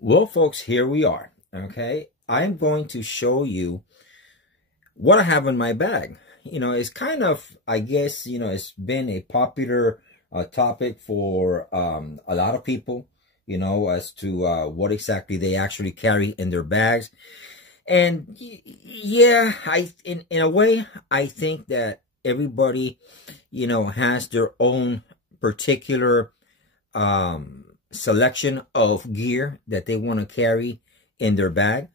Well, folks, here we are. Okay, I'm going to show you what I have in my bag. It's kind of, I guess, it's been a popular topic for a lot of people, as to what exactly they actually carry in their bags. And yeah, in a way, I think that everybody, has their own particular selection of gear that they want to carry in their bag.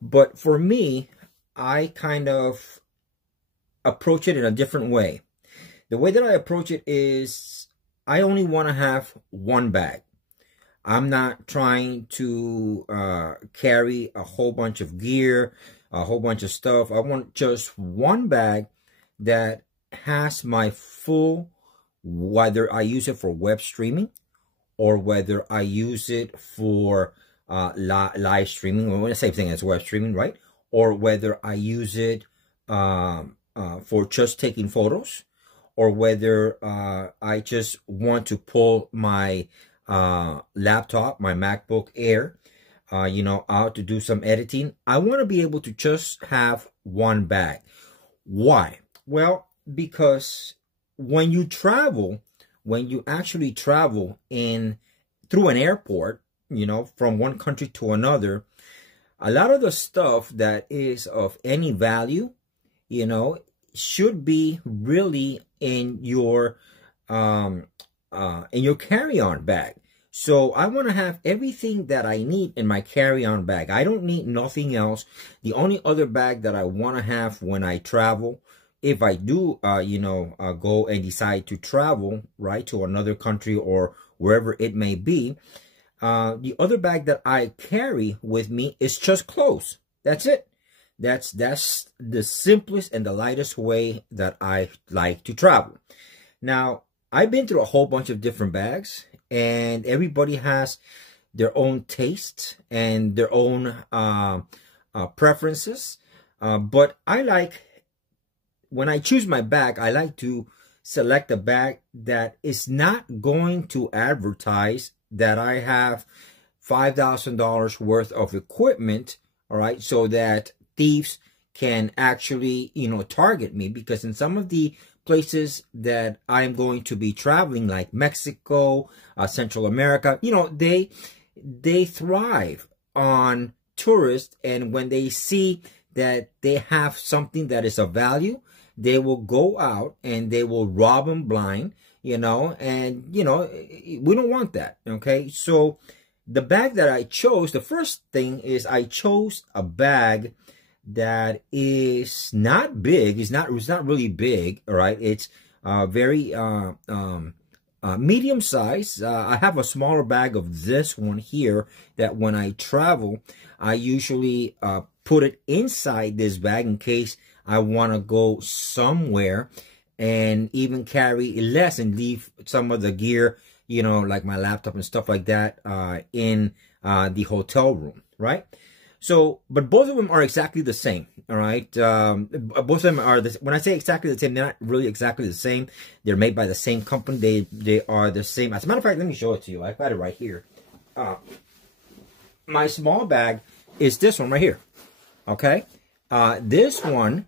But for me, I kind of approach it in a different way. The way that I approach it is I only want to have one bag. I'm not trying to carry a whole bunch of gear, a whole bunch of stuff. I want just one bag that has my full, whether I use it for web streaming or whether I use it for live streaming, or the same thing as web streaming, right? Or whether I use it for just taking photos, or whether I just want to pull my laptop, my MacBook Air, out to do some editing. I want to be able to just have one bag. Why? Well, because when you travel, when you actually travel through an airport, from one country to another, a lot of the stuff that is of any value, should be really in your carry-on bag. So I want to have everything that I need in my carry-on bag. I don't need nothing else. The only other bag that I want to have when I travel, if I do, go and decide to travel, right, to another country or wherever it may be, the other bag that I carry with me is just clothes. That's it. That's the simplest and the lightest way that I like to travel. Now, I've been through a whole bunch of different bags, and everybody has their own tastes and their own preferences. But when I choose my bag, I like to select a bag that is not going to advertise that I have $5,000 worth of equipment, all right, so that thieves can actually, target me. Because in some of the places that I'm going to be traveling, like Mexico, Central America, they thrive on tourists, and when they see that they have something that is of value, they will go out and they will rob them blind, we don't want that, okay? So the bag that I chose, the first thing is I chose a bag that is not big. It's not really big, all right? It's very medium size. I have a smaller bag of this one here that when I travel, I usually put it inside this bag in case I want to go somewhere and even carry less and leave some of the gear, like my laptop and stuff like that, in the hotel room, right? So, but both of them are exactly the same, all right? Both of them are, when I say exactly the same, they're not really exactly the same. They're made by the same company. They are the same. As a matter of fact, let me show it to you. I've got it right here. My small bag is this one right here, okay? This one,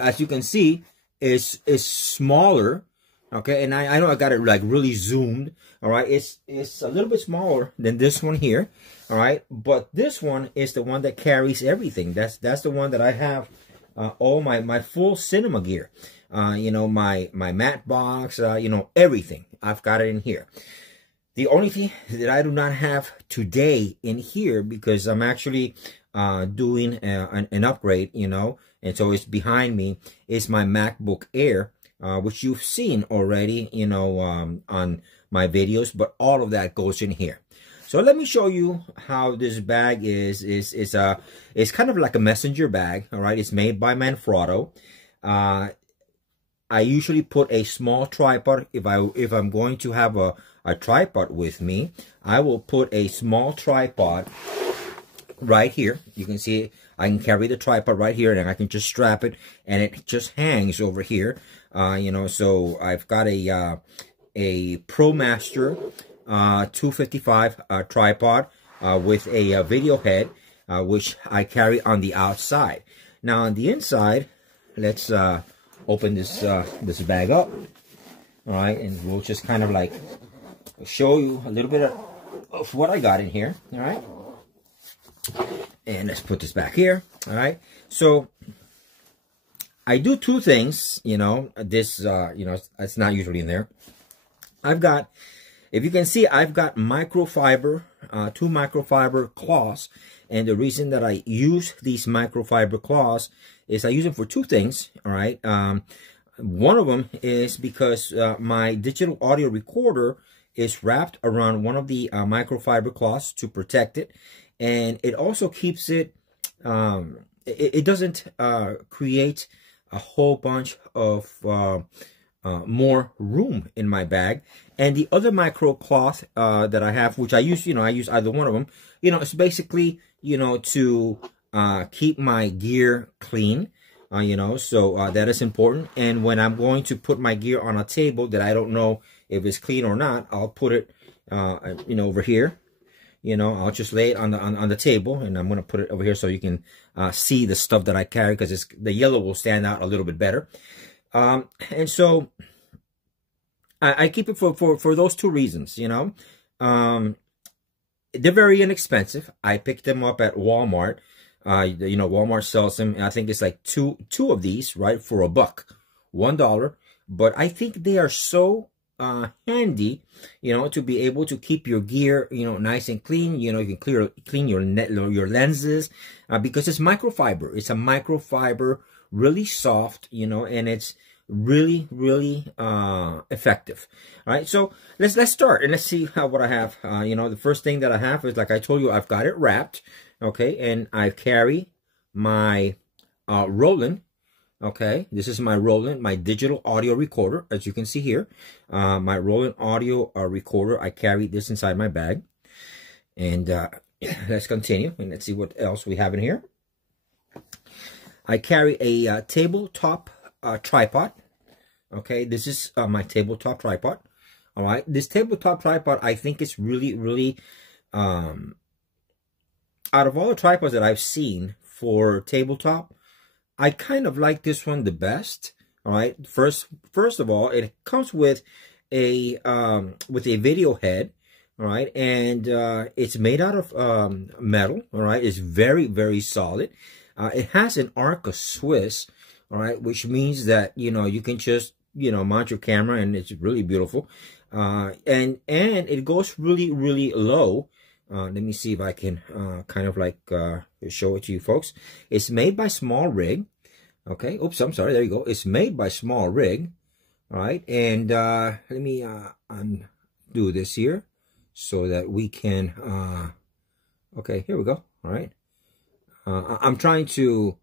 as you can see, is smaller, okay? And I know I got it like really zoomed, all right? It's a little bit smaller than this one here, all right? But this one is the one that carries everything. That's the one that I have all my full cinema gear, my mat box, everything. I've got it in here. The only thing that I do not have today in here, because I'm actually doing an upgrade, and so it's behind me, is my MacBook Air, which you've seen already, on my videos, but all of that goes in here. So let me show you how this bag is. It's kind of like a messenger bag, all right? It's made by Manfrotto. I usually put a small tripod. If I'm going to have a tripod with me, I will put a small tripod right here. You can see I can carry the tripod right here, and I can just strap it, and it just hangs over here. So I've got a ProMaster 255 tripod. with a video head, which I carry on the outside. Now on the inside, let's open this this bag up. All right, and we'll just kind of like show you a little bit of what I got in here. All right, and let's put this back here. All right, so I do two things. You know, this it's not usually in there. I've got, if you can see, I've got microfiber, 2 microfiber cloths. And the reason that I use these microfiber cloths is I use them for two things, all right? One of them is because my digital audio recorder is wrapped around one of the microfiber cloths to protect it. And it also keeps it, it doesn't create a whole bunch of more room in my bag. And the other micro cloth that I have, which I use, I use either one of them, it's basically, to keep my gear clean, so that is important. And when I'm going to put my gear on a table that I don't know if it's clean or not, I'll put it, over here. I'll just lay it on the table, and I'm going to put it over here so you can see the stuff that I carry, because the yellow will stand out a little bit better. And so I keep it for those two reasons, They're very inexpensive. I picked them up at Walmart. Walmart sells them. I think it's like two of these, right, for $1, $1. But I think they are so handy, to be able to keep your gear, nice and clean. You can clean your lenses, because it's microfiber. It's a microfiber, really soft, and it's really, really effective. All right, so let's start and let's see what I have. The first thing that I have is, like I told you, I've got it wrapped. Okay, and I carry my Roland. Okay, this is my Roland, my digital audio recorder, as you can see here. My Roland audio recorder. I carry this inside my bag. And let's continue and let's see what else we have in here. I carry a tabletop tripod. Okay, this is my tabletop tripod. All right, this tabletop tripod, I think it's really, really, out of all the tripods that I've seen for tabletop, I kind of like this one the best. All right, first of all, it comes with a video head. All right, and it's made out of metal. All right, it's very, very solid. It has an arc of Swiss. All right, which means that, you can just, mount your camera, and it's really beautiful. And it goes really, really low. Let me see if I can kind of like show it to you folks. It's made by Small Rig. Okay, oops, I'm sorry, there you go. It's made by Small Rig. All right, and let me undo this here so that we can, okay, here we go. All right, I'm trying to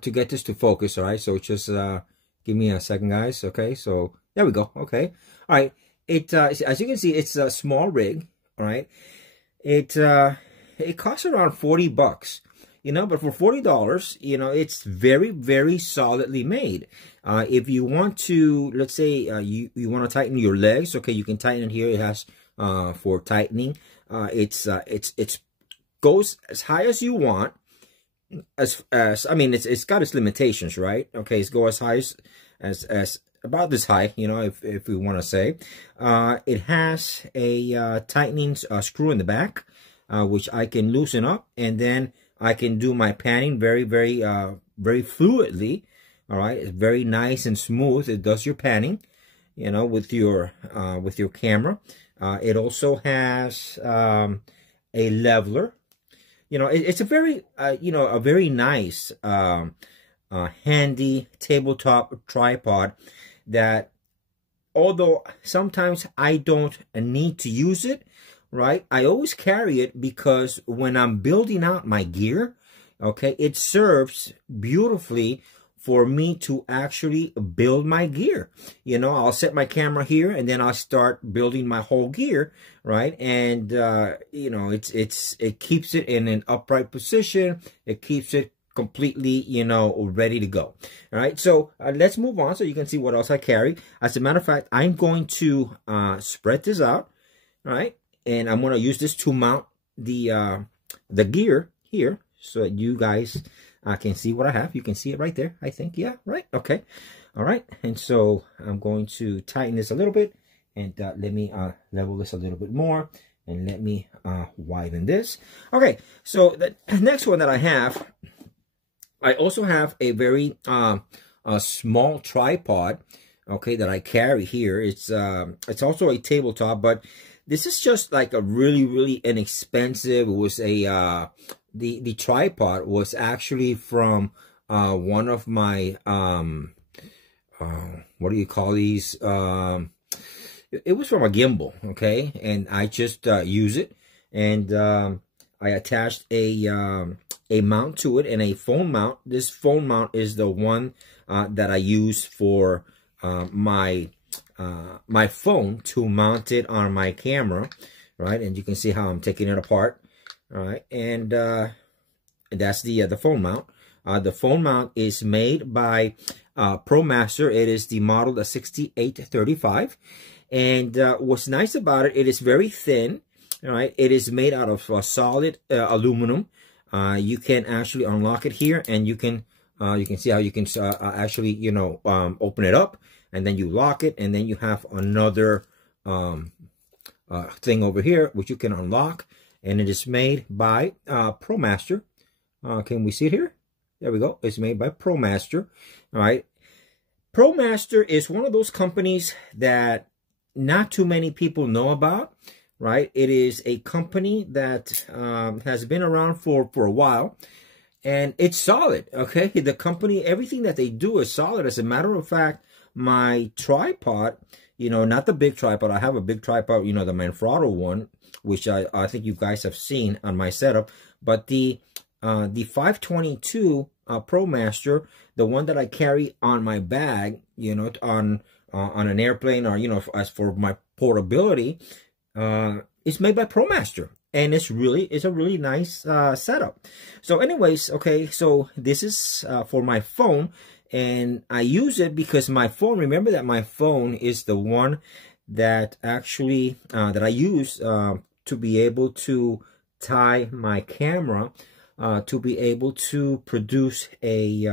get this to focus. All right, so just give me a second, guys. Okay, so there we go. Okay, all right, as you can see, it's a Small Rig. All right, it costs around $40, but for $40, it's very, very solidly made. If you want to, let's say you want to tighten your legs, okay, you can tighten it here. It has for tightening. It's goes as high as you want. As I mean, it's got its limitations, right? Okay, it's go as high as about this high, if we want to say. It has a tightening screw in the back, which I can loosen up, and then I can do my panning very, very, very fluidly. All right, it's very nice and smooth. It does your panning, with your camera. It also has a leveler. It's a very, a very nice, handy tabletop tripod that, although sometimes I don't need to use it, right, I always carry it because when I'm building out my gear, okay, it serves beautifully for me to actually build my gear. I'll set my camera here, and then I'll start building my whole gear, right? And it keeps it in an upright position. It keeps it completely, ready to go. All right, so let's move on so you can see what else I carry. As a matter of fact, I'm going to spread this out, all right? And I'm going to use this to mount the gear here so that you guys can see what I have. You can see it right there, I think. Yeah, right. Okay. All right. And so I'm going to tighten this a little bit, and let me level this a little bit more, and let me widen this. Okay. So the next one that I also have a very a small tripod, okay, that I carry here. It's also a tabletop, but this is just like a really inexpensive. It was a the tripod was actually from one of my what do you call these? It was from a gimbal, okay, and I just use it, and I attached a mount to it and a phone mount. This phone mount is the one that I use for my phone to mount it on my camera, right? And you can see how I'm taking it apart, all right? And that's the phone mount. The phone mount is made by ProMaster. It is the model the 6835, and what's nice about it, it is very thin, all right? It is made out of solid aluminum. You can actually unlock it here, and you can see how you can actually, you know, open it up, and then you lock it, and then you have another thing over here which you can unlock, and it is made by ProMaster. Can we see it here? There we go. It's made by ProMaster. All right. ProMaster is one of those companies that not too many people know about, right? It is a company that has been around for a while, and it's solid, okay? The company, everything that they do is solid. As a matter of fact, my tripod, you know, not the big tripod. I have a big tripod, you know, the Manfrotto one, which I think you guys have seen on my setup. But the 522 ProMaster, the one that I carry on my bag, you know, on an airplane, or, you know, as for my portability, it's made by ProMaster, and it's a really nice setup. So anyways, okay, so this is for my phone, and I use it because my phone, remember that my phone is the one that actually that I use to be able to tie my camera, to be able to produce a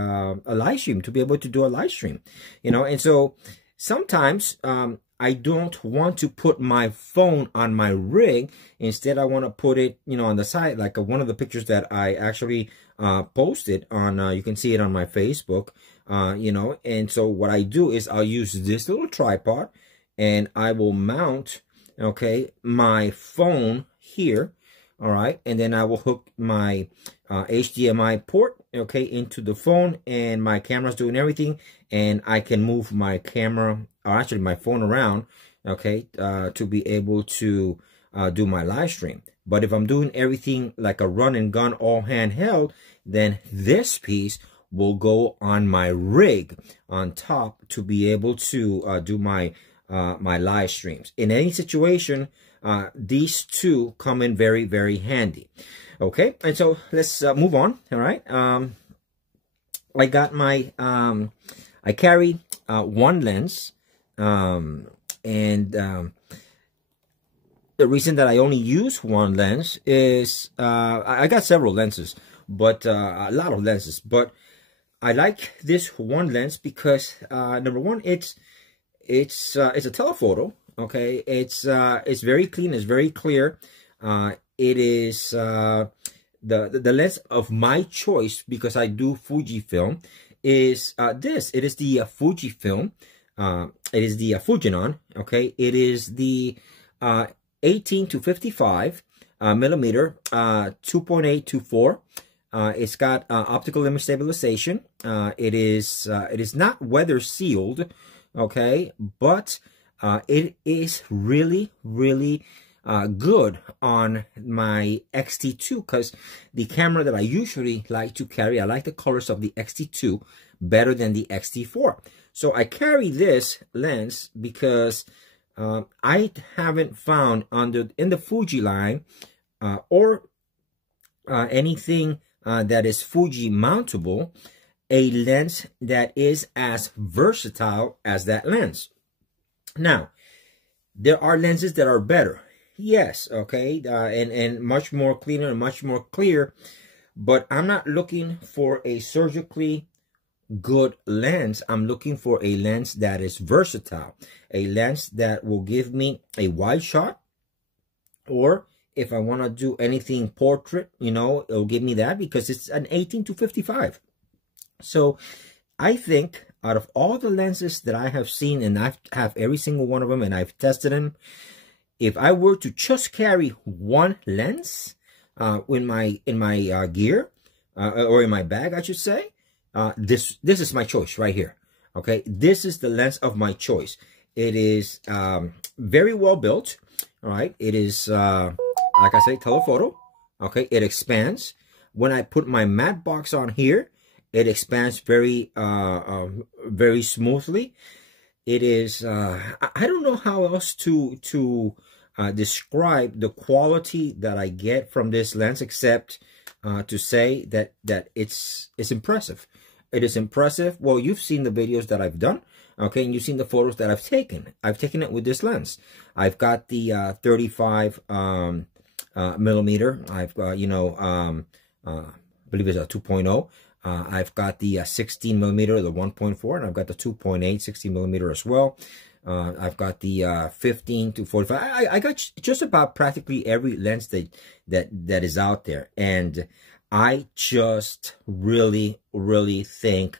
live stream, to be able to do a live stream, you know. And so sometimes I don't want to put my phone on my rig. Instead, I want to put it, you know, on the side, like one of the pictures that I actually posted on, you can see it on my Facebook, you know. And so what I do is I'll use this little tripod, and I will mount, okay, my phone here, all right, and then I will hook my HDMI port, okay, into the phone, and my camera's doing everything, and I can move my camera, or actually my phone around, okay, to be able to do my live stream. But if I'm doing everything like a run and gun, all handheld, then this piece will go on my rig on top to be able to do my my live streams. In any situation, these two come in very handy. Okay, and so let's move on. All right, I got my I carry one lens, and the reason that I only use one lens is I got several lenses, but a lot of lenses, but I like this one lens because number one, it's a telephoto. Okay, it's very clean, it's very clear. It is the lens of my choice, because I do Fujifilm, is this. It is the Fujifilm. It is the Fujinon. Okay, it is the 18 to 55 millimeter 2.824. It's got optical image stabilization. It is not weather sealed, okay, but it is really good on my X-T2, because the camera that I usually like to carry, I like the colors of the X-T2 better than the X-T4. So I carry this lens because I haven't found in the Fuji line or anything that is Fuji mountable, a lens that is as versatile as that lens. Now, there are lenses that are better. yes, okay, and much more cleaner and much more clear. But I'm not looking for a surgically good lens. I'm looking for a lens that is versatile, a lens that will give me a wide shot, or if I want to do anything portrait, you know, it'll give me that because it's an 18 to 55. So I think out of all the lenses that I have seen, and I have every single one of them and I've tested them, if I were to just carry one lens in my gear, or in my bag, I should say, this is my choice right here. Okay, this is the lens of my choice. It is very well built. All right, it is like I say, telephoto. Okay, it expands. When I put my matte box on here, it expands very very smoothly. It is I don't know how else to describe the quality that I get from this lens, except to say that it's impressive. It is impressive. Well, you've seen the videos that I've done, okay, and you've seen the photos that I've taken. I've taken it with this lens. I've got the 35 millimeter. I've got, you know, I believe it's a 2.0. I've got the 16 millimeter, the 1.4, and I've got the 2.8 16 millimeter as well. I've got the 15 to 45. I got just about practically every lens that is out there, and I just really think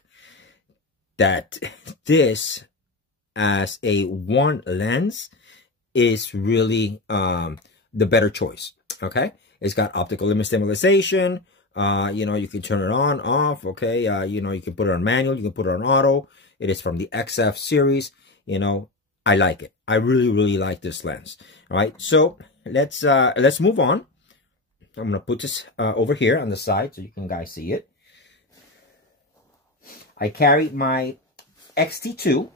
that this as a one lens is really the better choice. Okay, it's got optical image stabilization. You know, you can turn it on, off. Okay, you know, you can put it on manual, you can put it on auto. It is from the XF series. You know, I like it. I really like this lens. All right, so let's move on. I'm gonna put this over here on the side so you can guys see it. I carry my XT2.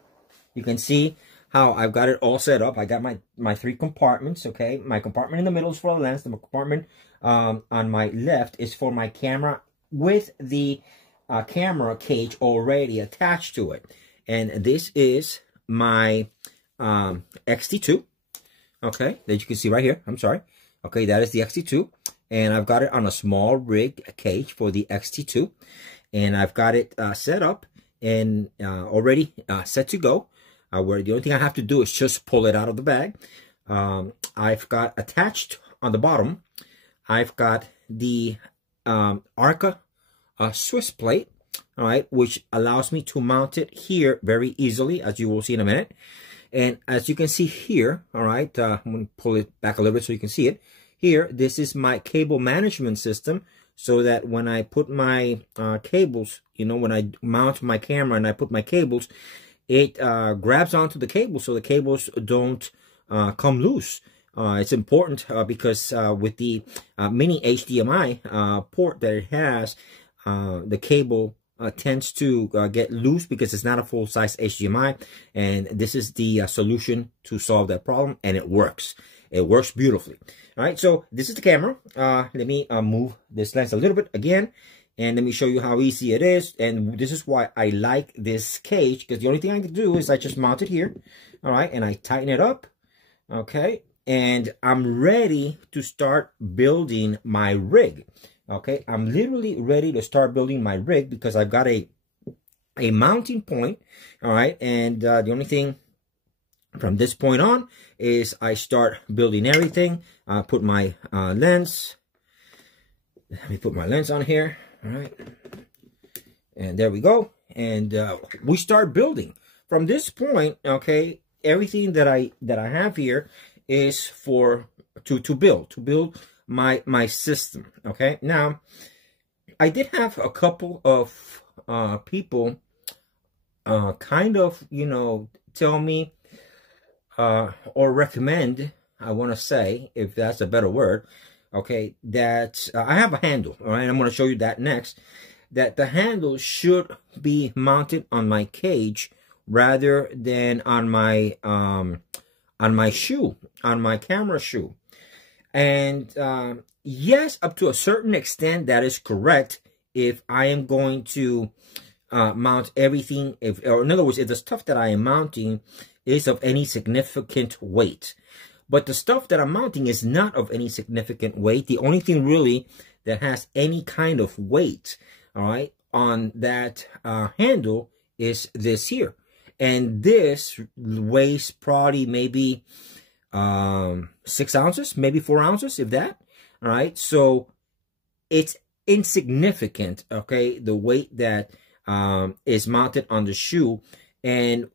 You can see how I've got it all set up. I got my 3 compartments. Okay, my compartment in the middle is for the lens. The compartment on my left is for my camera with the camera cage already attached to it. And this is my XT2. Okay, that you can see right here. I'm sorry. Okay, that is the XT2. And I've got it on a small rig cage for the XT2. And I've got it set up and already set to go. Where the only thing I have to do is just pull it out of the bag. I've got attached on the bottom, I've got the Arca Swiss plate, all right, which allows me to mount it here very easily, as you will see in a minute. And as you can see here, all right, I'm going to pull it back a little bit so you can see it. Here, this is my cable management system, so that when I put my cables, you know, when I mount my camera and I put my cables, it grabs onto the cable so the cables don't come loose. It's important because with the mini HDMI port that it has, the cable tends to get loose because it's not a full-size HDMI, and this is the solution to solve that problem, and it works. It works beautifully. All right, so this is the camera. Let me move this lens a little bit again, and let me show you how easy it is. And this is why I like this cage, because the only thing I can do is I just mount it here, all right, and I tighten it up, okay, and I'm ready to start building my rig. Okay, I'm literally ready to start building my rig because I've got a mounting point, all right, and the only thing from this point on is I start building everything. Put my lens. Let me put my lens on here, all right, and there we go, and we start building. From this point, okay, everything that I have here is for to build my system. Okay, now I did have a couple of people kind of, you know, tell me or recommend, I want to say, if that's a better word, okay, that I have a handle, all right, I'm going to show you that next, that the handle should be mounted on my cage rather than on my shoe, on my camera shoe. And yes, up to a certain extent, that is correct. If I am going to mount everything, or in other words, if the stuff that I am mounting is of any significant weight. But the stuff that I'm mounting is not of any significant weight. The only thing really that has any kind of weight, all right, on that handle is this here. And this weighs probably maybe 6 ounces, maybe 4 ounces, if that. All right, so it's insignificant, okay, the weight that is mounted on the shoe. And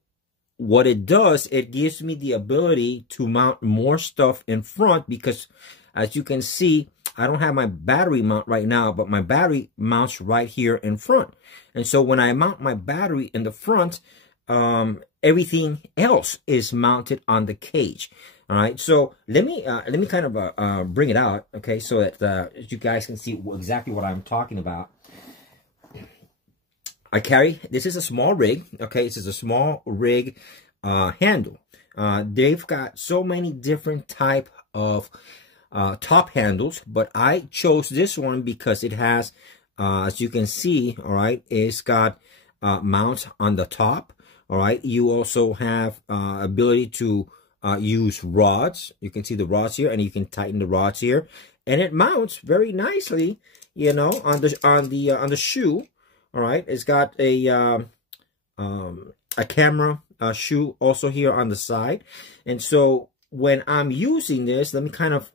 what it does, it gives me the ability to mount more stuff in front, because as you can see, I don't have my battery mount right now, but my battery mounts right here in front. And so when I mount my battery in the front, everything else is mounted on the cage. All right, so let me kind of bring it out, okay, so that you guys can see exactly what I'm talking about. I carry, this is a small rig, okay, this is a small rig handle. They've got so many different type of top handles, but I chose this one because it has, as you can see, all right, it's got mounts on the top. All right, you also have ability to use rods. You can see the rods here, and you can tighten the rods here, and it mounts very nicely, you know, on the shoe. All right, it's got a camera shoe also here on the side. And so when I'm using this, let me kind of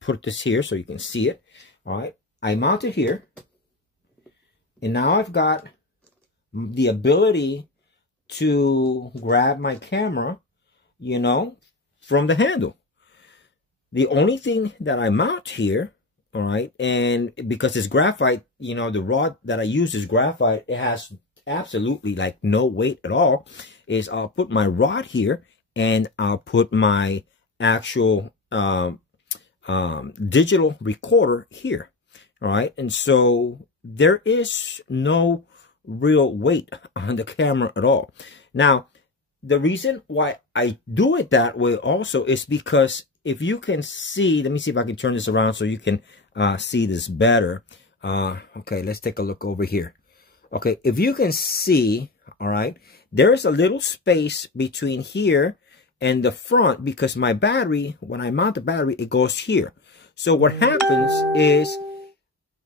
put this here so you can see it. All right, I mount it here, and now I've got the ability to grab my camera, you know, from the handle. The only thing that I mount here, all right, and because it's graphite, you know, the rod that I use is graphite, it has absolutely like no weight at all, is I'll put my rod here, and I'll put my actual digital recorder here. All right, and so there is no real weight on the camera at all. Now, the reason why I do it that way also is because if you can see, let me see if I can turn this around so you can see this better. Okay, let's take a look over here. Okay, if you can see, all right, there's a little space between here and the front, because my battery, when I mount the battery, it goes here. So what happens is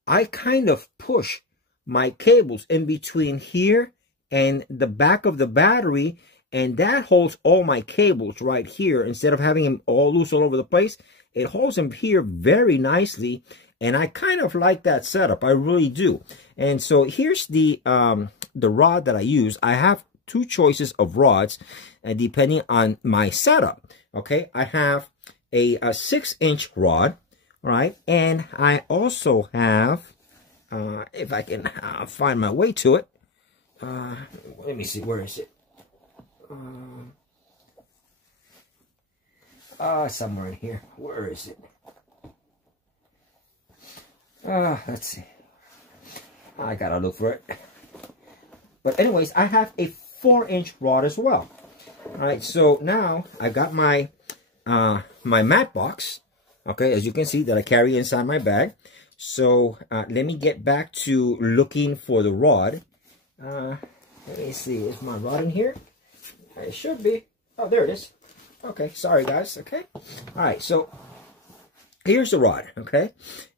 I kind of push my cables in between here and the back of the battery, and that holds all my cables right here. Instead of having them all loose all over the place, it holds them here very nicely, and I kind of like that setup. I really do. And so here's the rod that I use. I have two choices of rods, and depending on my setup. Okay, I have a 6-inch rod, all right, and I also have, if I can find my way to it, let me see, where is it? Somewhere in here. Where is it? Let's see. I gotta look for it. But anyways, I have a 4-inch rod as well. All right, so now I got my my mat box, okay, as you can see, that I carry inside my bag. So let me get back to looking for the rod. Let me see, is my rod in here? It should be. Oh, there it is. Okay, sorry guys, okay. All right, so here's the rod, okay?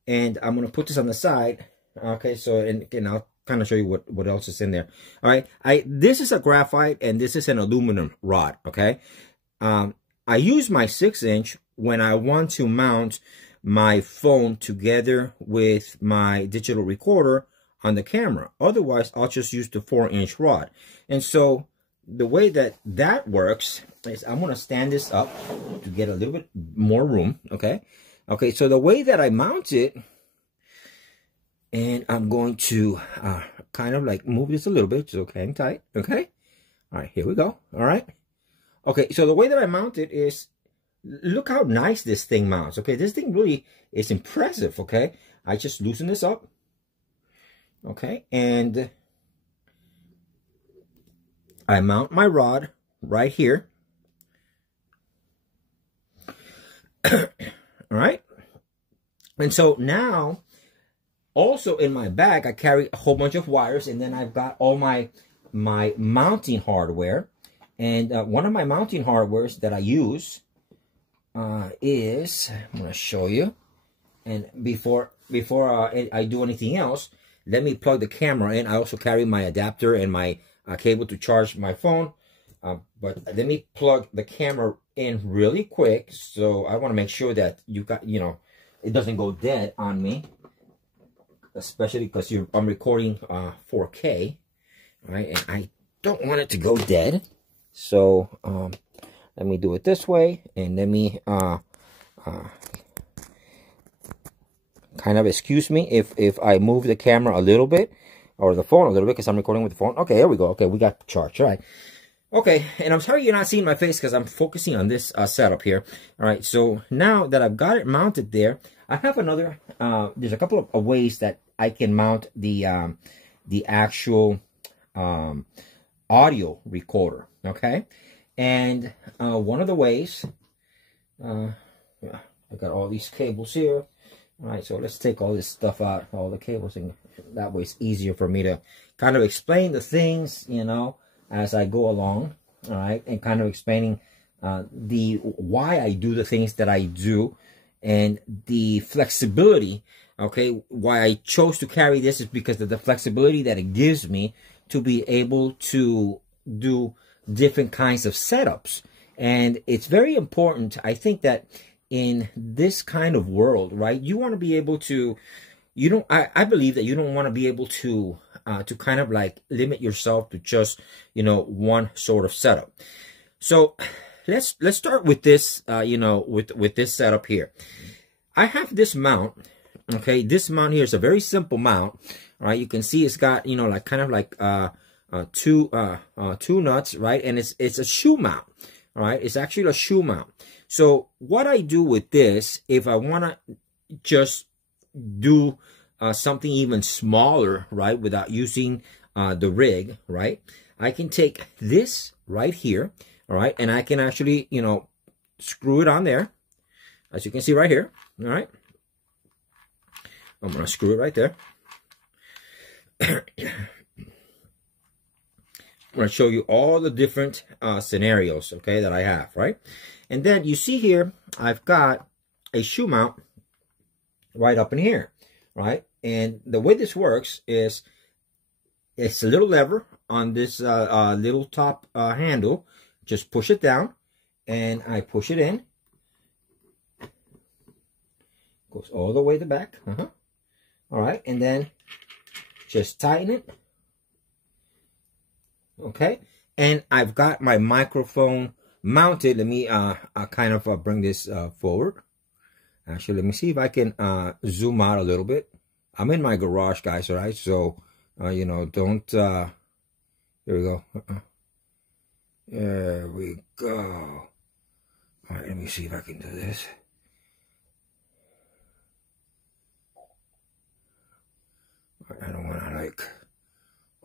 And I'm gonna put this on the side, okay, so, and I'll kind of show you what else is in there. All right, this is a graphite and this is an aluminum rod, okay? I use my 6-inch when I want to mount my phone together with my digital recorder on the camera. Otherwise, I'll just use the 4-inch rod. And so the way that works is I'm going to stand this up to get a little bit more room, okay? Okay, so the way that I mount it, and I'm going to kind of like move this a little bit, so hang tight, okay? All right, here we go, all right? Okay, so the way that I mount it is, look how nice this thing mounts, okay? This thing really is impressive, okay? I just loosen this up, okay? And I mount my rod right here. All right? And so now, also in my bag, I carry a whole bunch of wires, and then I've got all my mounting hardware. And one of my mounting hardwares that I use, is, I'm going to show you. And before I do anything else, let me plug the camera in. I also carry my adapter and my cable to charge my phone. But let me plug the camera in really quick. So I want to make sure that you got, you know, it doesn't go dead on me. Especially because I'm recording 4K, right? And I don't want it to go dead. So let me do it this way, and let me kind of excuse me if I move the camera a little bit, or the phone a little bit, because I'm recording with the phone. Okay, here we go. Okay, we got the charge. All right. Okay, and I'm sorry you're not seeing my face because I'm focusing on this setup here. All right, so now that I've got it mounted there, I have another, there's a couple of ways that I can mount the actual audio recorder, okay? And one of the ways, I got all these cables here. All right, so let's take all this stuff out, all the cables, and that way it's easier for me to kind of explain the things, you know, as I go along, all right, and kind of explaining why I do the things that I do, and the flexibility, okay. Why I chose to carry this is because of the flexibility that it gives me to be able to do different kinds of setups. And it's very important, I think, that in this kind of world, right, you want to be able to, I believe that you don't want to be able to kind of like limit yourself to just, you know, one sort of setup. So let's start with this, you know, with this setup here. I have this mount, okay. This mount here is a very simple mount, all right. You can see it's got, you know, like kind of like two nuts, right, and it's a shoe mount, all right. It's actually a shoe mount. So what I do with this, if I want to just do something even smaller, right, without using the rig, right, I can take this right here, all right, and I can actually, you know, screw it on there, as you can see right here, all right. I'm going to screw it right there. I'm going to show you all the different scenarios, okay, that I have, right. And then you see here, I've got a shoe mount right up in here, right. And the way this works is it's a little lever on this little top handle. Just push it down, and I push it in. Goes all the way to the back. All right, and then just tighten it. Okay, and I've got my microphone mounted. Let me kind of bring this forward. Actually, let me see if I can zoom out a little bit. I'm in my garage, guys, all right? So, you know, don't, here we go. There we go. All right, let me see if I can do this. I don't want to, like,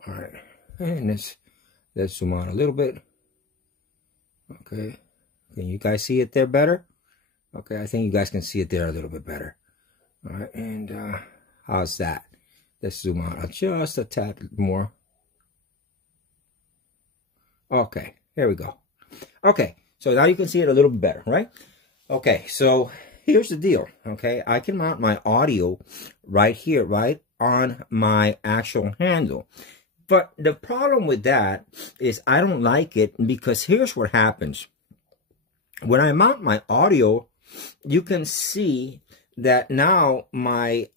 all right. And let's zoom out a little bit. Okay. Can you guys see it there better? Okay, I think you guys can see it there a little bit better. All right, and how's that? Let's zoom out just a tad more. Okay, there we go. Okay, so now you can see it a little bit better, right? Okay, so here's the deal, okay? I can mount my audio right here, right on my actual handle. But the problem with that is I don't like it, because here's what happens. When I mount my audio, you can see that now my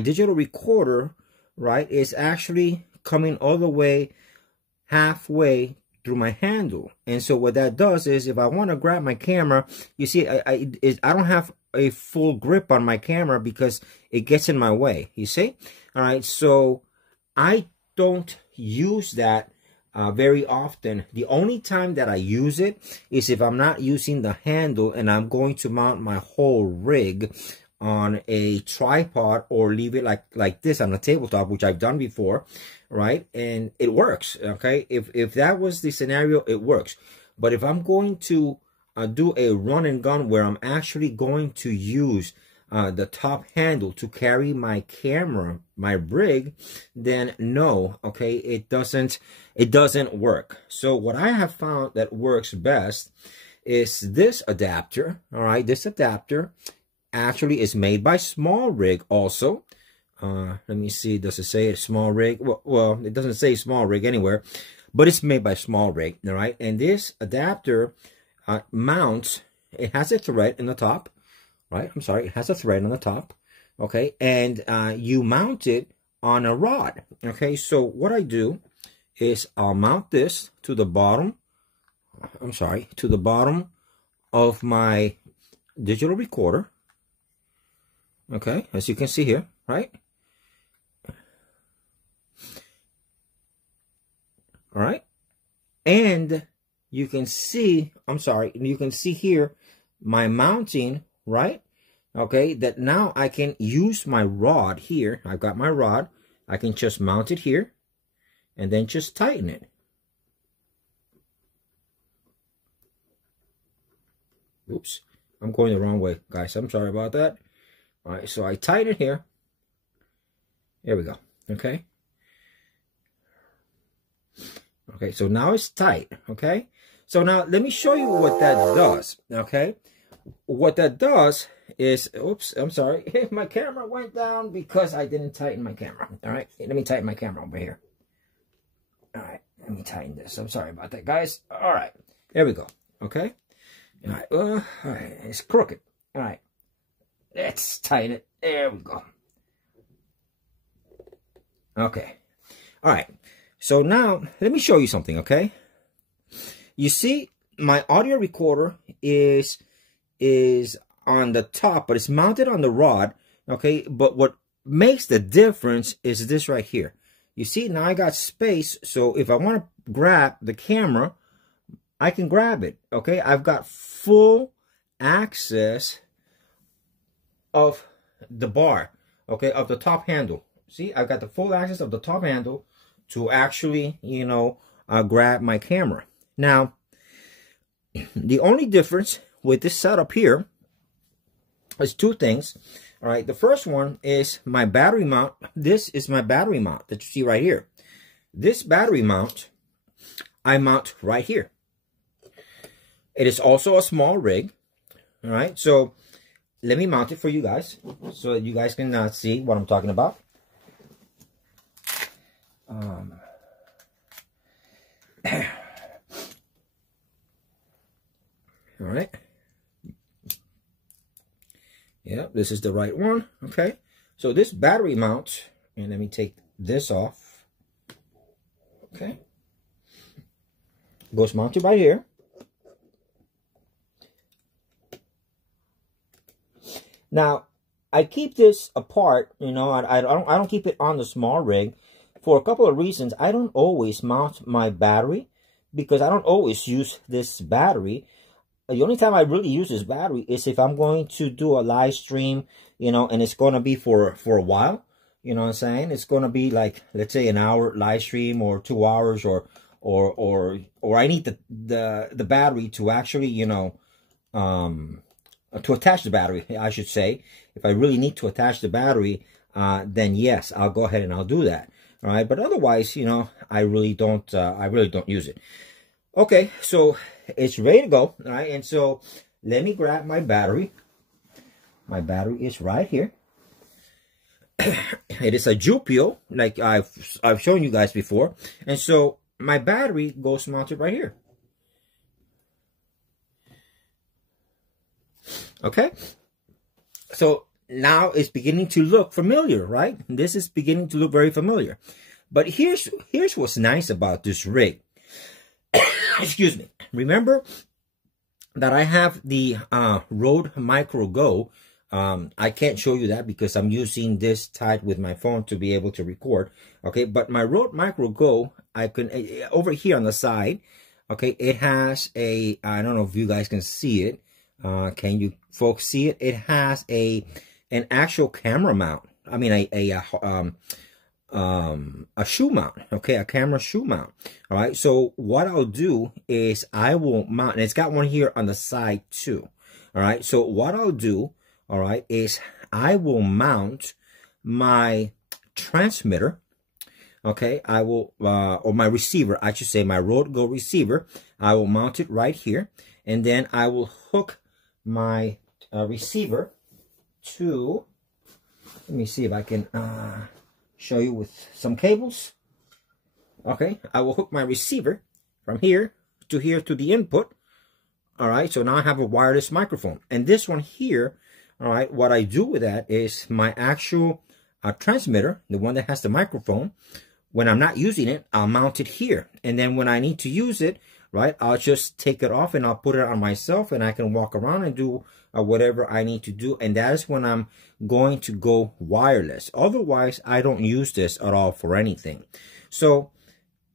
digital recorder, right, is actually coming all the way halfway through my handle. And so what that does is, if I want to grab my camera, you see I don't have a full grip on my camera because it gets in my way, you see? All right, so I don't use that very often. The only time that I use it is if I'm not using the handle and I'm going to mount my whole rig on a tripod, or leave it like this on a tabletop, which I've done before, right? And it works, okay? If that was the scenario, it works. But if I'm going to do a run and gun where I'm actually going to use the top handle to carry my camera, my rig, then no, okay, it doesn't work. So what I have found that works best is this adapter. All right, this adapter actually is made by Small Rig also. Let me see, does it say it's Small Rig? Well, it doesn't say Small Rig anywhere, but it's made by Small Rig. All right, and this adapter mounts, it has a thread in the top, right? I'm sorry, it has a thread on the top, okay? And you mount it on a rod, okay? So what I do is I'll mount this to the bottom, to the bottom of my digital recorder, okay? As you can see here, right? All right, and you can see, you can see here my mounting, right? Okay, that now I can use my rod here. I've got my rod. I can just mount it here and then just tighten it. Oops, I'm going the wrong way, guys. I'm sorry about that. All right, so I tighten it here. There we go, okay? Okay, so now it's tight, okay? So now let me show you what that does, okay? What that does is, oops, I'm sorry. My camera went down because I didn't tighten my camera, all right? Let me tighten my camera over here. All right, let me tighten this. I'm sorry about that, guys. All right, there we go, okay? All right, all right, it's crooked. All right, let's tighten it. There we go. Okay, all right. So now, let me show you something, okay? You see, my audio recorder is on the top, but it's mounted on the rod, okay? But what makes the difference is this right here. You see, now I got space, so if I want to grab the camera, I can grab it, okay? I've got full access of the bar, okay, of the top handle. See, I've got the full access of the top handle to actually, you know, grab my camera. Now, the only difference with this setup here is two things. All right, the first one is my battery mount. This is my battery mount that you see right here. This battery mount, I mount right here. It is also a Small Rig. All right, so let me mount it for you guys so that you guys can see what I'm talking about. All right. Yeah, this is the right one. Okay. So this battery mount, and let me take this off. Okay. Goes mounted right here. Now, I keep this apart, you know, I don't keep it on the Small Rig for a couple of reasons. I don't always mount my battery because I don't always use this battery. The only time I really use this battery is if I'm going to do a live stream, you know, and it's going to be for a while, you know what I'm saying? It's going to be like, let's say, an hour live stream or 2 hours, or I need the battery to actually, you know, to attach the battery, I should say. If I really need to attach the battery, then yes, I'll go ahead and I'll do that. All right, but otherwise, you know, I really don't use it. Okay, so it's ready to go. All right, and so let me grab my battery. My battery is right here. It is a Jupio, like I've shown you guys before, and so my battery goes mounted right here. Okay, so now it's beginning to look familiar, right? This is beginning to look very familiar. But here's what's nice about this rig. Excuse me. Remember that I have the Rode Micro Go. I can't show you that because I'm using this tied with my phone to be able to record. Okay, but my Rode Micro Go, I can over here on the side. Okay, it has a, I don't know if you guys can see it. Can you folks see it? It has an actual camera mount. I mean a shoe mount. Okay, a camera shoe mount. All right, so what I'll do is I will mount, and it's got one here on the side too. All right, so what I'll do, all right, is I will mount my transmitter, okay, I will, or my receiver, I should say, my Rode Go receiver, I will mount it right here. And then I will hook my receiver to, let me see if I can show you with some cables. Okay, I will hook my receiver from here to the input. All right, so now I have a wireless microphone. And this one here, all right, what I do with that is my actual transmitter, the one that has the microphone, when I'm not using it, I'll mount it here. And then when I need to use it, right, I'll just take it off and I'll put it on myself, and I can walk around and do whatever I need to do. And that is when I'm going to go wireless. Otherwise, I don't use this at all for anything. So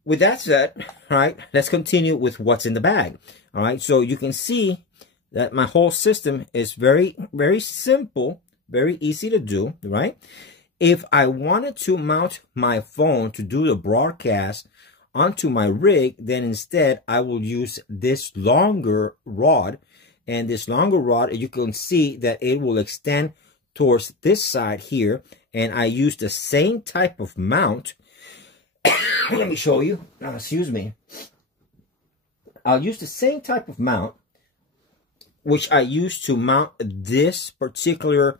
with that said, all right, let's continue with what's in the bag. All right, so you can see that my whole system is very, very simple, very easy to do, right? If I wanted to mount my phone to do the broadcast onto my rig, then instead I will use this longer rod. And this longer rod, you can see that it will extend towards this side here. And I use the same type of mount. Let me show you. Excuse me. I'll use the same type of mount which I use to mount this particular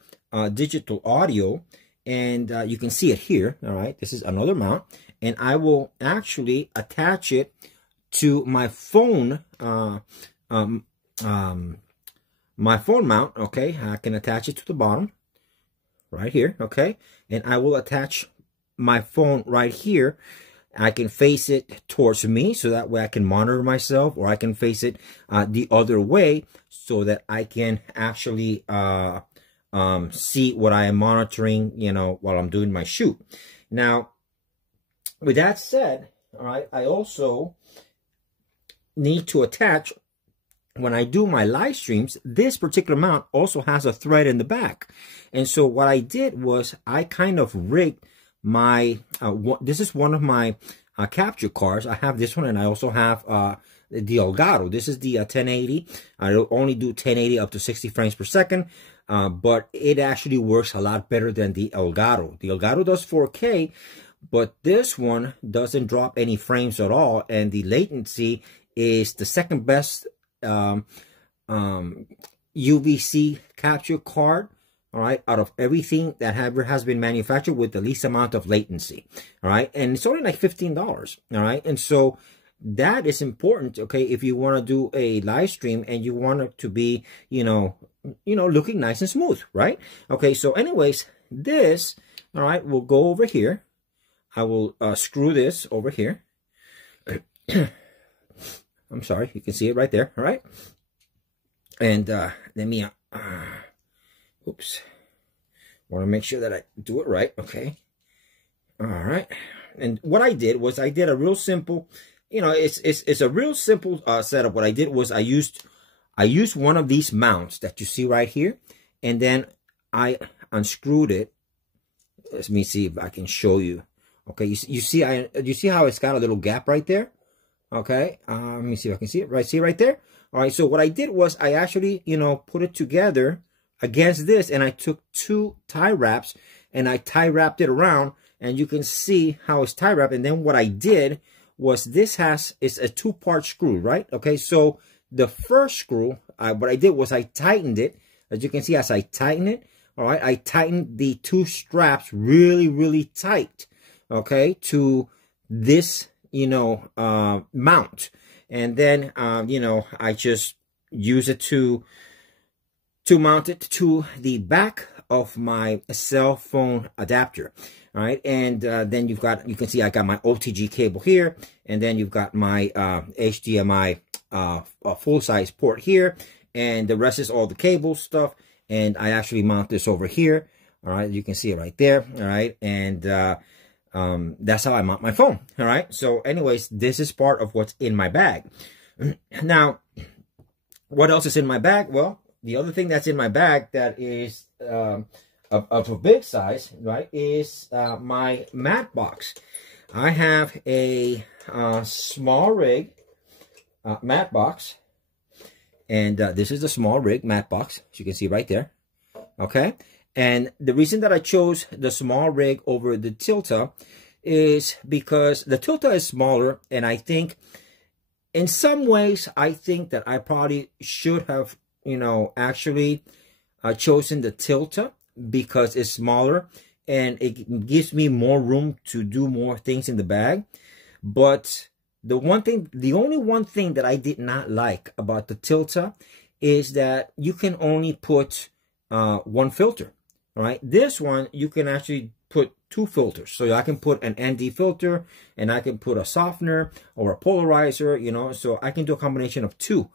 digital audio. And you can see it here. All right, this is another mount. And I will actually attach it to my phone, my phone mount. Okay, I can attach it to the bottom right here. Okay, and I will attach my phone right here. I can face it towards me, so that way I can monitor myself, or I can face it the other way so that I can actually see what I am monitoring, you know, while I'm doing my shoot. Now, with that said, all right, I also need to attach, when I do my live streams, this particular mount also has a thread in the back. And so what I did was I kind of rigged my, this is one of my capture cards. I have this one, and I also have the Elgato. This is the 1080. I only do 1080 up to 60 frames per second, but it actually works a lot better than the Elgato. The Elgato does 4K, but this one doesn't drop any frames at all, and the latency is the second best UVC capture card, all right, out of everything that ever has been manufactured, with the least amount of latency, all right, and it's only like $15, all right, and so that is important, okay, if you want to do a live stream and you want it to be, you know, looking nice and smooth, right? Okay, so anyways, this, all right, will go over here. I will screw this over here. I'm sorry, you can see it right there, all right? And let me, oops, want to make sure that I do it right, okay? All right, and what I did was I did a real simple, you know, it's a real simple setup. What I did was I used one of these mounts that you see right here, and then I unscrewed it. Let me see if I can show you. Okay, you see how it's got a little gap right there? Okay, let me see if I can see it. Right, see right there? All right, so what I did was I actually, you know, put it together against this, and I took 2 tie wraps and I tie wrapped it around, and you can see how it's tie wrapped. And then what I did was it's a 2-part screw, right? Okay, so the first screw, what I did was I tightened it. As you can see, as I tighten it, all right, I tightened the 2 straps really, really tight, okay, to this, you know, mount. And then, you know, I just use it to mount it to the back of my cell phone adapter. All right, and then you can see I got my OTG cable here, and then you've got my HDMI full-size port here, and the rest is all the cable stuff. And I actually mount this over here. All right, you can see it right there. All right, and that's how I mount my phone. All right, so anyways, this is part of what's in my bag. Now, what else is in my bag? Well, the other thing that's in my bag that is of a big size, right, is my mat box. I have a small rig mat box, and this is the small rig mat box, as you can see right there. Okay, and the reason that I chose the small rig over the Tilta is because the Tilta is smaller, and I think in some ways, I think that I probably should have, you know, actually chosen the Tilta because it's smaller and it gives me more room to do more things in the bag. But the only one thing that I did not like about the Tilta is that you can only put one filter. All right, this one you can actually put 2 filters. So I can put an ND filter, and I can put a softener or a polarizer, you know, so I can do a combination of 2,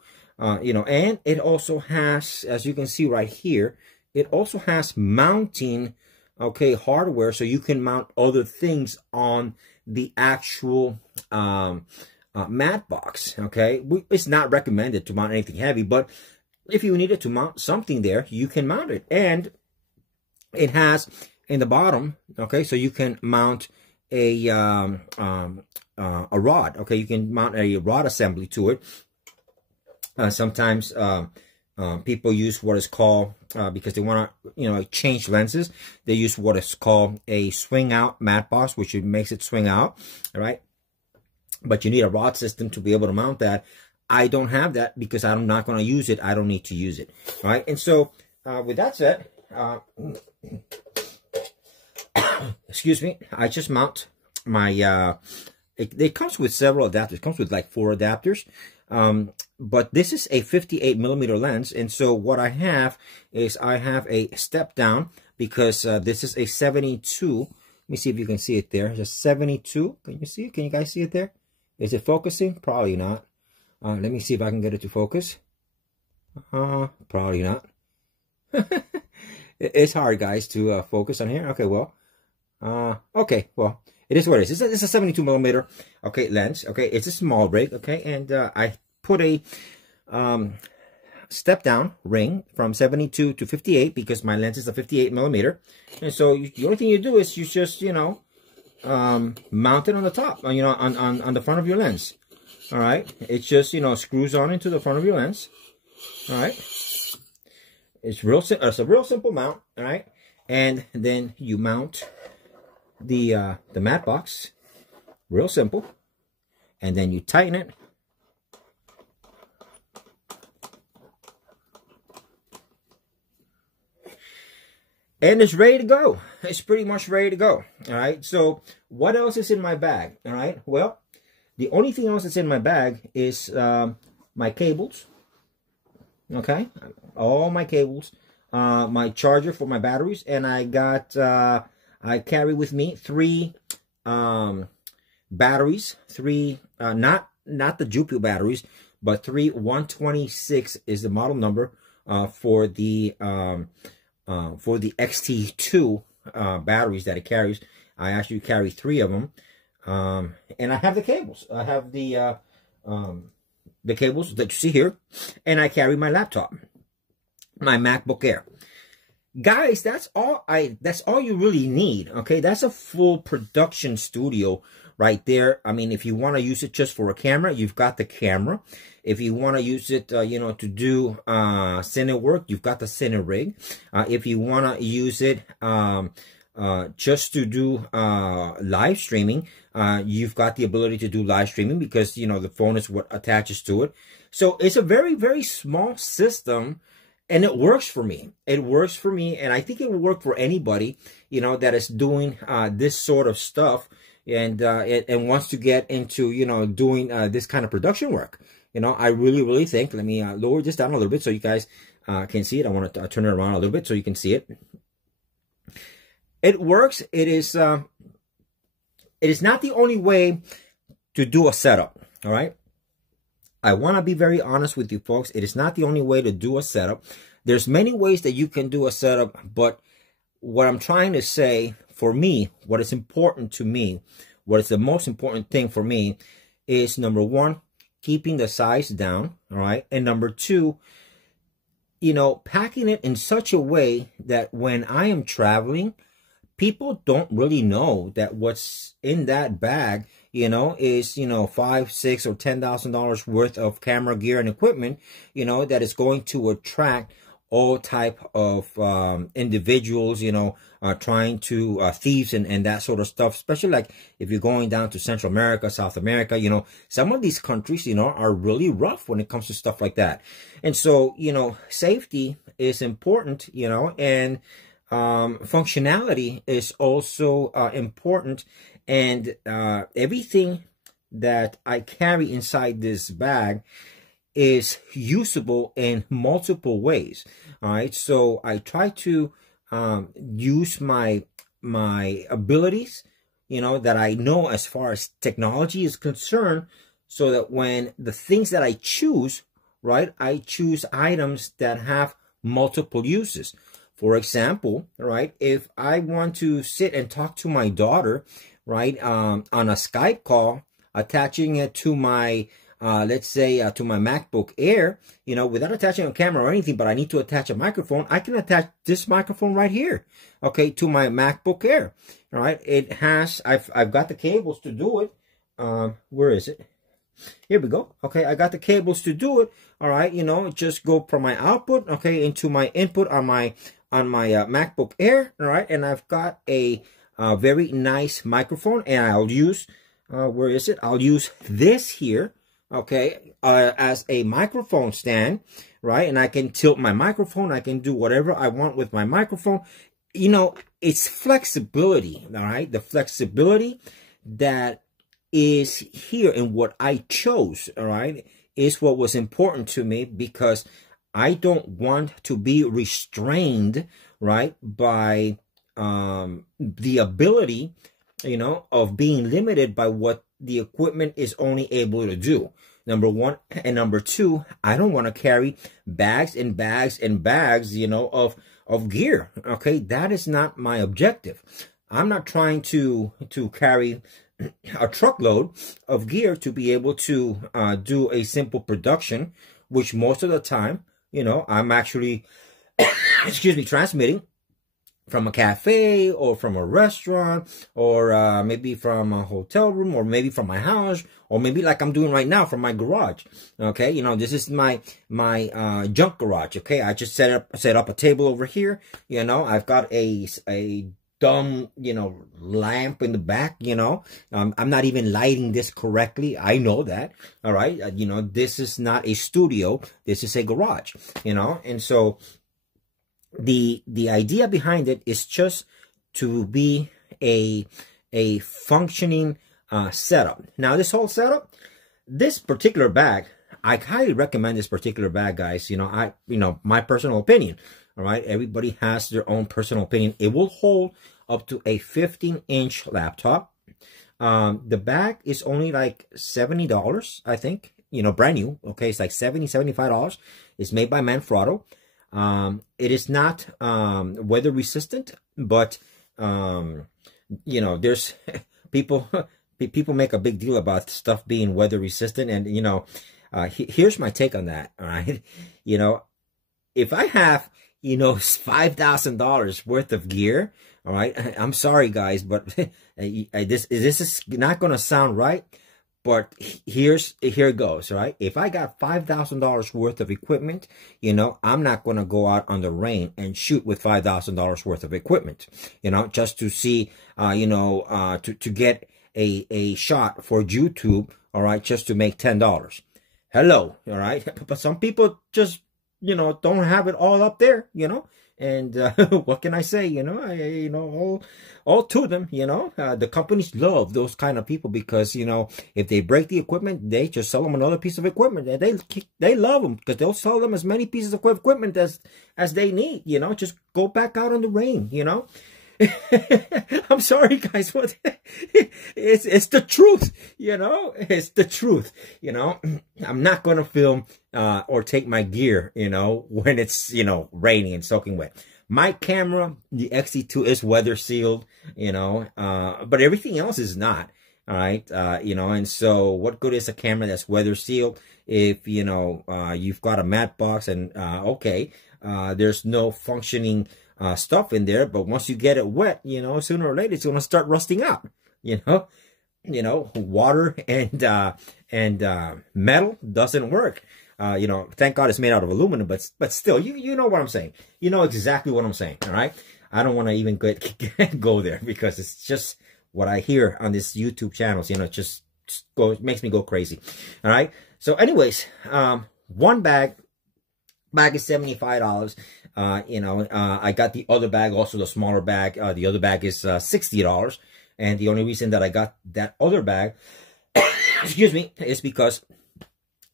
you know, and it also has, as you can see right here, it also has mounting, okay, hardware, so you can mount other things on the actual mat box, okay? It's not recommended to mount anything heavy, but if you needed to mount something there, you can mount it. And it has in the bottom, okay, so you can mount a rod, okay, you can mount a rod assembly to it. Sometimes people use what is called, because they want to, you know, change lenses, they use what is called a swing out mat box, which makes it swing out, all right? But you need a rod system to be able to mount that. I don't have that because I'm not going to use it. I don't need to use it, all right? And so with that said, excuse me, I just mount my, it comes with several adapters. It comes with like 4 adapters. But this is a 58mm lens. And so what I have is I have a step down because this is a 72. Let me see if you can see it there. It's a 72. Can you see it? Can you guys see it there? Is it focusing? Probably not. Let me see if I can get it to focus. Probably not. It's hard, guys, to focus on here. Okay, well, okay, well, it is what it is. It's a 72mm, okay, lens. Okay, it's a small rig. Okay, and I put a step down ring from 72 to 58 because my lens is a 58mm. And so the only thing you do is you just, you know, mount it on the top, you know, on the front of your lens. All right, it just, you know, screws on into the front of your lens. All right, it's a real simple mount. All right, and then you mount the mat box, real simple, and then you tighten it. And it's ready to go. It's pretty much ready to go. All right. So what else is in my bag? All right. Well, the only thing else that's in my bag is my cables. Okay. All my cables. My charger for my batteries. And I got, I carry with me 3 batteries. 3, not the Jupiter batteries, but 3 126 is the model number for the XT2 batteries that it carries. I actually carry 3 of them, and I have the cables. I have the cables that you see here, and I carry my laptop, my MacBook Air. Guys, that's all you really need. Okay, that's a full production studio right there. I mean, if you want to use it just for a camera, you've got the camera. If you want to use it, you know, to do cine work, you've got the cine rig. If you want to use it just to do live streaming, you've got the ability to do live streaming because, you know, the phone is what attaches to it. So it's a very, very small system, and it works for me. It works for me, and I think it will work for anybody, you know, that is doing this sort of stuff and wants to get into, you know, doing this kind of production work. You know, I really, really think, let me lower this down a little bit so you guys can see it. I want to turn it around a little bit so you can see it. It works. It is not the only way to do a setup, all right? I want to be very honest with you folks. It is not the only way to do a setup. There's many ways that you can do a setup, but what I'm trying to say, for me, what is important to me, what is the most important thing for me is, number 1, keeping the size down, all right? And number 2, you know, packing it in such a way that when I am traveling, people don't really know that what's in that bag, you know, is, you know, $5,000, $6,000, or $10,000 worth of camera gear and equipment, you know, that is going to attract all type of individuals, you know, trying to thieves and that sort of stuff, especially like if you're going down to Central America, South America, you know, some of these countries, you know, are really rough when it comes to stuff like that. And so, you know, safety is important, you know, and functionality is also important. And everything that I carry inside this bag is usable in multiple ways. All right, so I try to use my abilities, you know, that I know as far as technology is concerned, so that when the things that I choose, right, I choose items that have multiple uses. For example, right, if I want to sit and talk to my daughter, right, on a Skype call, attaching it to my let's say to my MacBook Air, you know, without attaching a camera or anything, but I need to attach a microphone, I can attach this microphone right here, okay, to my MacBook Air. All right, it has, I've got the cables to do it. Where is it? Here we go. Okay, I got the cables to do it. All right, you know, just go from my output, okay, into my input on my MacBook Air. All right, and I've got a very nice microphone, and I'll use where is it? I'll use this here, okay, as a microphone stand, right? And I can tilt my microphone. I can do whatever I want with my microphone. You know, it's flexibility, all right? The flexibility that is here and what I chose, all right, is what was important to me, because I don't want to be restrained, right, by the ability, you know, of being limited by what the equipment is only able to do. Number one. And number two, I don't want to carry bags and bags and bags, you know, of gear. Okay, that is not my objective. I'm not trying to carry a truckload of gear to be able to do a simple production, which most of the time, you know, I'm actually, excuse me, transmitting from a cafe or from a restaurant, or maybe from a hotel room, or maybe from my house, or maybe like I'm doing right now from my garage. Okay, you know, this is my junk garage. Okay, I just set up a table over here. You know, I've got a dumb, you know, lamp in the back. You know, I'm not even lighting this correctly. I know that. All right, you know, this is not a studio. This is a garage. You know, and so the idea behind it is just to be a functioning setup. Now, this whole setup, this particular bag, I highly recommend this particular bag, guys. You know, my personal opinion. All right, everybody has their own personal opinion. It will hold up to a 15-inch laptop. The bag is only like $70, I think. You know, brand new. Okay, it's like $75. It's made by Manfrotto. It is not weather resistant, but you know, there's people make a big deal about stuff being weather resistant, and you know, here's my take on that. All right, you know, if I have, you know, $5,000 worth of gear, all right, I'm sorry guys, but this is not going to sound right. But here it goes, right? If I got $5,000 worth of equipment, you know, I'm not going to go out on the rain and shoot with $5,000 worth of equipment, you know, just to see, you know, to get a shot for YouTube, all right, just to make $10. Hello, all right? But some people just, you know, don't have it all up there, you know? And what can I say? You know, you know, all to them. You know, the companies love those kind of people, because you know, if they break the equipment, they just sell them another piece of equipment, and they love them because they'll sell them as many pieces of equipment as they need. You know, just go back out on the rain. You know. I'm sorry, guys, but it's the truth, you know. It's the truth, you know. I'm not gonna film or take my gear, you know, when it's, you know, raining and soaking wet. My camera, the XT2, is weather sealed, you know, but everything else is not. All right, you know, and so what good is a camera that's weather sealed if, you know, you've got a matte box and okay, there's no functioning stuff in there, but once you get it wet, you know, sooner or later it's going to start rusting out. You know, water and metal doesn't work. You know, thank God it's made out of aluminum, but still, you know what I'm saying. You know exactly what I'm saying, all right? I don't want to even go there because it's just what I hear on this YouTube channels. You know, it makes me go crazy, all right? So anyways, one bag is $75. You know, I got the other bag, also the smaller bag. The other bag is $60. And the only reason that I got that other bag, excuse me, is because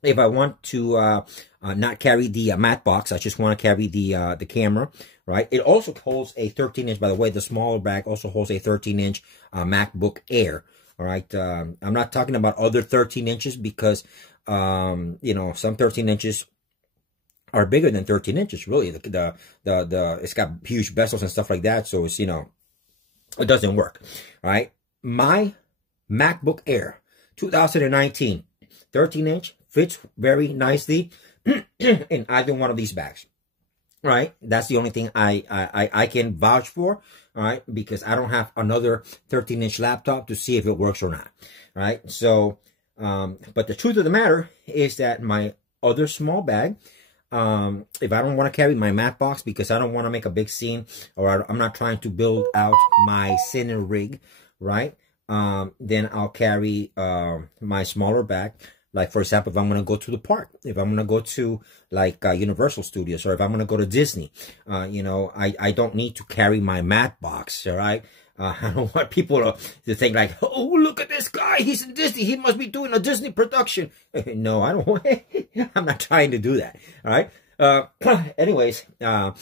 if I want to not carry the mat box, I just want to carry the camera, right? It also holds a 13-inch, by the way, the smaller bag also holds a 13-inch MacBook Air, all right? I'm not talking about other 13 inches because, you know, some 13 inches are bigger than 13 inches, really. It's got huge bezels and stuff like that, so it's, you know, it doesn't work, all right? My MacBook Air 2019 13-inch fits very nicely in either one of these bags, right? That's the only thing I can vouch for, all right? Because I don't have another 13-inch laptop to see if it works or not, right? So, but the truth of the matter is that my other small bag, if I don't want to carry my mat box because I don't want to make a big scene, or I'm not trying to build out my cine rig, right? Then I'll carry my smaller bag. Like, for example, if I'm going to go to the park, if I'm going to go to, like, Universal Studios, or if I'm going to go to Disney, you know, I don't need to carry my mat box, all right? I don't want people to think like, oh, look at this guy. He's in Disney. He must be doing a Disney production. No, I don't want I'm not trying to do that, all right? Anyways, I'll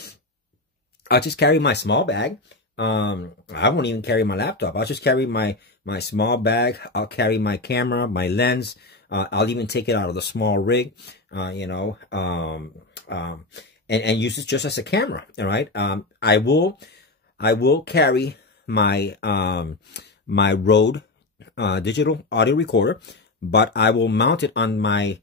just carry my small bag. I won't even carry my laptop. I'll just carry my small bag. I'll carry my camera, my lens. I'll even take it out of the small rig, you know, and use it just as a camera. All right. I will carry my my Rode digital audio recorder, but I will mount it on my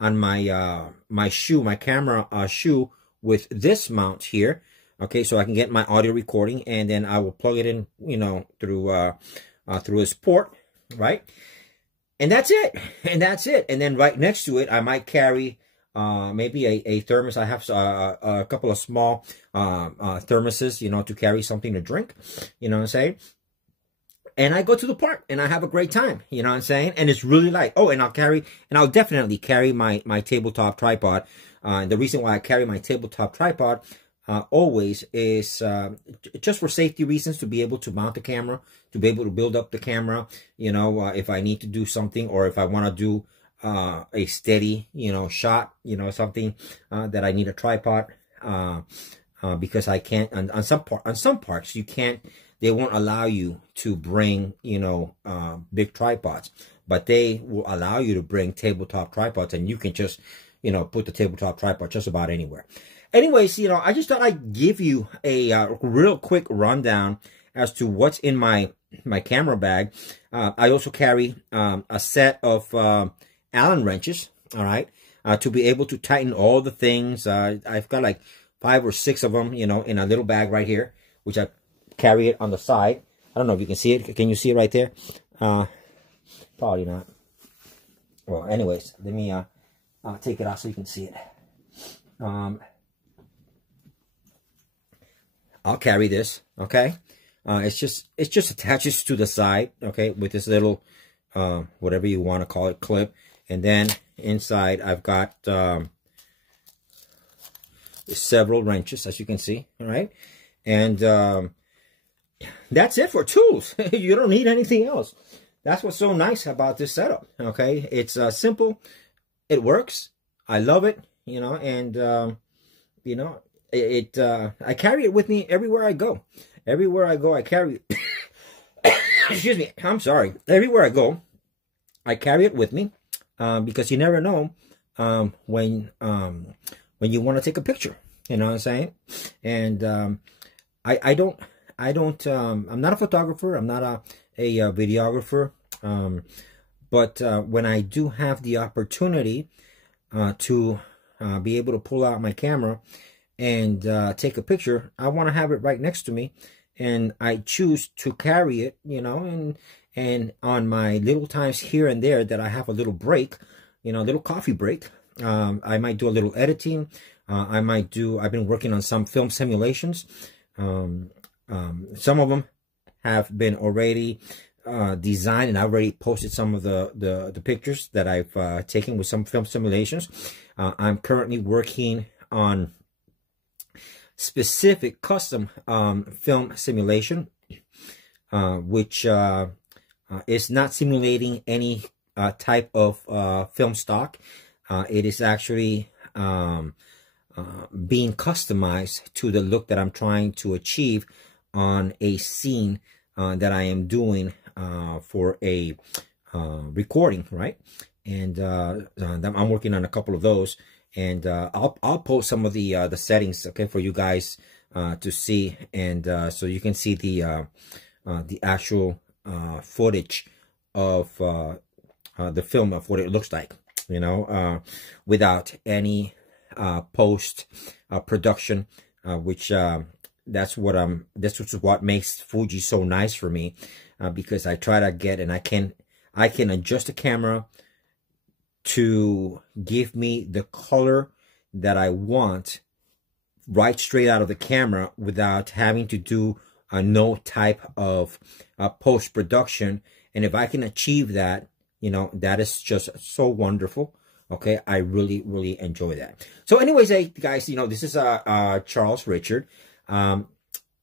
my shoe, my camera shoe, with this mount here. Okay, so I can get my audio recording, and then I will plug it in, you know, through this port, right? And that's it. And that's it. And then right next to it, I might carry maybe a thermos. I have a couple of small thermoses, you know, to carry something to drink. You know what I'm saying? And I go to the park and I have a great time. You know what I'm saying? And it's really light. Oh, and I'll definitely carry my tabletop tripod. The reason why I carry my tabletop tripod always is just for safety reasons, to be able to mount the camera, to be able to build up the camera, you know, if I need to do something, or if I want to do a steady, you know, shot, you know, something that I need a tripod, because I can't, on some parks, you can't, they won't allow you to bring, you know, big tripods, but they will allow you to bring tabletop tripods, and you can just, you know, put the tabletop tripod just about anywhere. Anyways, you know, I just thought I'd give you a real quick rundown as to what's in my camera bag. I also carry a set of Allen wrenches, all right, to be able to tighten all the things. I've got like 5 or 6 of them, you know, in a little bag right here, which I carry it on the side. I don't know if you can see it. Can you see it right there? Probably not. Well, anyways, let me take it out so you can see it. I'll carry this, okay? It's just attaches to the side, okay, with this little, whatever you want to call it, clip. And then inside, I've got several wrenches, as you can see, all right? And that's it for tools. You don't need anything else. That's what's so nice about this setup, okay? It's simple. It works. I love it, you know, and, you know, I carry it with me everywhere I go. Everywhere I go, I carry it. Excuse me. I'm sorry. Everywhere I go, I carry it with me, because you never know when you want to take a picture. You know what I'm saying? And I'm not a photographer. I'm not a videographer. But when I do have the opportunity to be able to pull out my camera and take a picture, I want to have it right next to me, and I choose to carry it, you know, and on my little times here and there that I have a little break, you know, a little coffee break, I might do a little editing. I've been working on some film simulations. Some of them have been already designed, and I already posted some of the pictures that I've taken with some film simulations. I'm currently working on specific custom film simulation, which is not simulating any type of film stock. It is actually being customized to the look that I'm trying to achieve on a scene that I am doing for a recording, right? And I'm working on a couple of those, and I'll post some of the settings, okay, for you guys to see, and so you can see the actual footage of the film, of what it looks like, you know, without any post production, which that's what makes Fuji so nice for me, because I try to get, and I can adjust the camera to give me the color that I want right straight out of the camera without having to do no type of post-production. And if I can achieve that, you know, that is just so wonderful. Okay, I really, really enjoy that. So anyways, hey, guys, you know, this is Charles Richard. I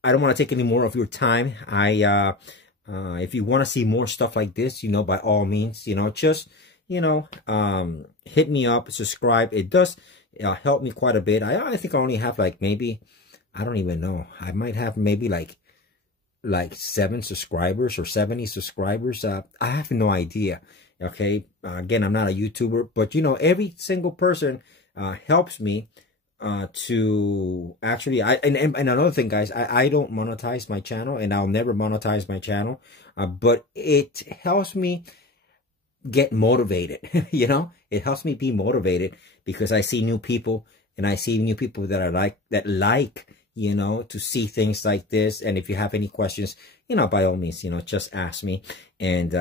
don't want to take any more of your time. If you want to see more stuff like this, you know, by all means, you know, just, you know, hit me up, subscribe. It does help me quite a bit. I think I only have like maybe, I don't even know, I might have maybe like 7 subscribers or 70 subscribers. I have no idea. Okay, again, I'm not a YouTuber, but you know, every single person helps me to actually, and another thing, guys, I don't monetize my channel, and I'll never monetize my channel, but it helps me get motivated. You know, it helps me be motivated, because I see new people, and I see new people that are like, you know, to see things like this. And if you have any questions, you know, by all means, you know, just ask me, and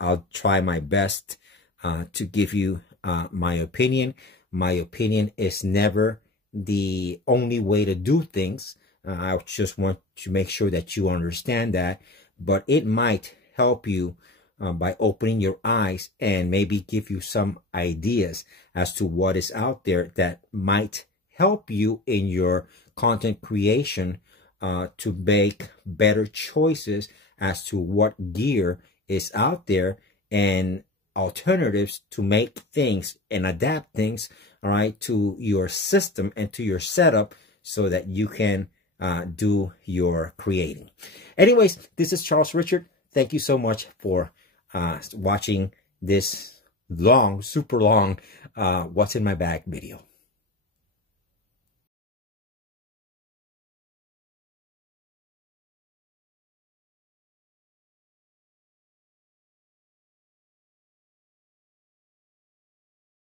I'll try my best to give you my opinion. My opinion is never the only way to do things. I just want to make sure that you understand that, but it might help you by opening your eyes and maybe give you some ideas as to what is out there that might help you in your content creation, to make better choices as to what gear is out there and alternatives to make things and adapt things, all right, to your system and to your setup, so that you can do your creating. Anyways, this is Charles Richard. Thank you so much for watching this long, super long, what's in my bag video.